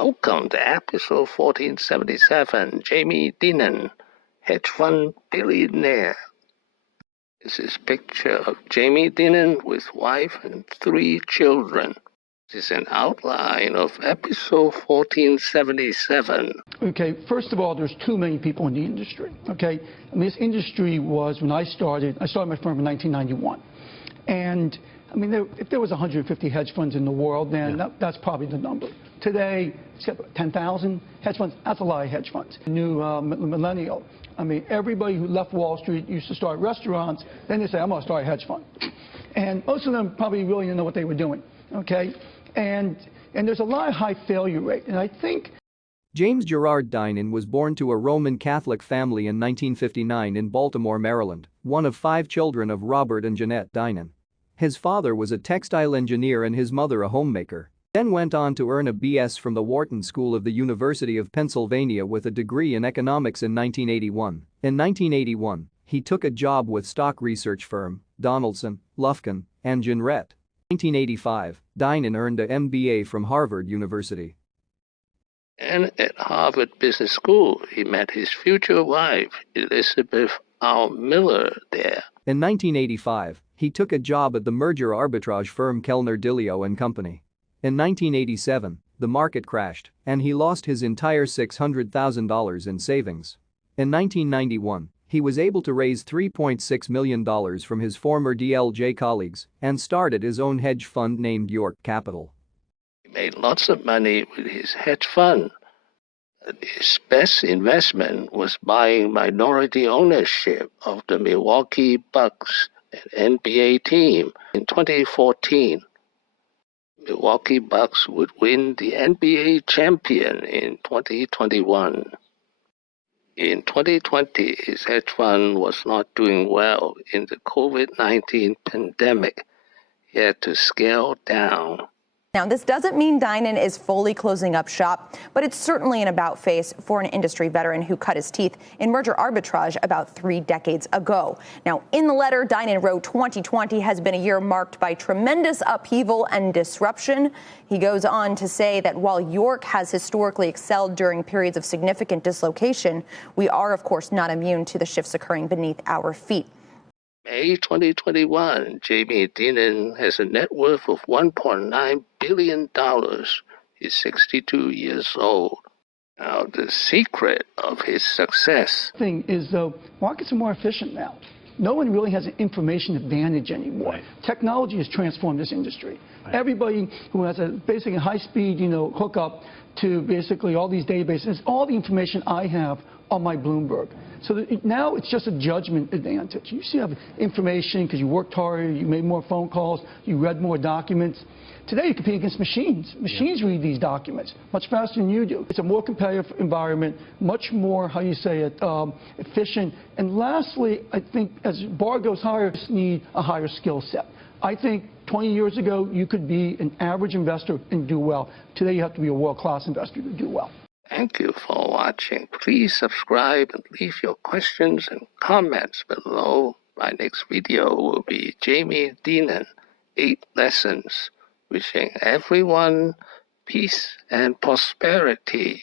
Welcome to episode 1477. Jamie Dinan, hedge fund billionaire. This is a picture of Jamie Dinan with wife and 3 children. This is an outline of episode 1477. Okay, first of all, there's too many people in the industry. Okay, and this industry was, when I started my firm in 1991. And I mean, if there was 150 hedge funds in the world, then that's probably the number. Today, it's got 10,000 hedge funds. That's a lot of hedge funds. New millennial. I mean, everybody who left Wall Street used to start restaurants. Then they say, I'm going to start a hedge fund. And most of them probably really didn't know what they were doing. Okay, and there's a lot of high failure rate. And I think James Gerard Dinan was born to a Roman Catholic family in 1959 in Baltimore, Maryland, one of 5 children of Robert and Jeanette Dinan. His father was a textile engineer and his mother a homemaker. Then went on to earn a BS from the Wharton School of the University of Pennsylvania with a degree in economics in 1981. In 1981, he took a job with stock research firm Donaldson, Lufkin, and Jenrette. In 1985, Dinan earned a MBA from Harvard University. And at Harvard Business School, he met his future wife, Elizabeth R. Miller, there. In 1985, he took a job at the merger arbitrage firm Kellner DiLeo Company. In 1987, the market crashed, and he lost his entire $600,000 in savings. In 1991, he was able to raise $3.6 million from his former DLJ colleagues and started his own hedge fund named York Capital. He made lots of money with his hedge fund. His best investment was buying minority ownership of the Milwaukee Bucks, an NBA team, in 2014. Milwaukee Bucks would win the NBA champion in 2021. In 2020, his hedge fund was not doing well in the COVID-19 pandemic. He had to scale down. Now, this doesn't mean Dinan is fully closing up shop, but it's certainly an about-face for an industry veteran who cut his teeth in merger arbitrage about 3 decades ago. Now, in the letter, Dinan wrote 2020 has been a year marked by tremendous upheaval and disruption. He goes on to say that while York has historically excelled during periods of significant dislocation, we are, of course, not immune to the shifts occurring beneath our feet. May 2021, Jamie Dinan has a net worth of $1.9 billion. He's 62 years old. Now, the secret of his success. the thing is, though, markets are more efficient now. No one really has an information advantage anymore. Right. Technology has transformed this industry. Right. Everybody who has a basically high-speed, hookup to basically all these databases, all the information I have on my Bloomberg. So that now it's just a judgment advantage. You see, have information because you worked harder, you made more phone calls, you read more documents. Today you compete against machines. Machines read these documents much faster than you do. It's a more competitive environment, much more, efficient. And lastly, I think as bar goes higher, you need a higher skill set. I think 20 years ago, you could be an average investor and do well. Today, you have to be a world-class investor to do well. Thank you for watching. Please subscribe and leave your questions and comments below. My next video will be Jamie Dinan, 8 lessons. Wishing everyone peace and prosperity.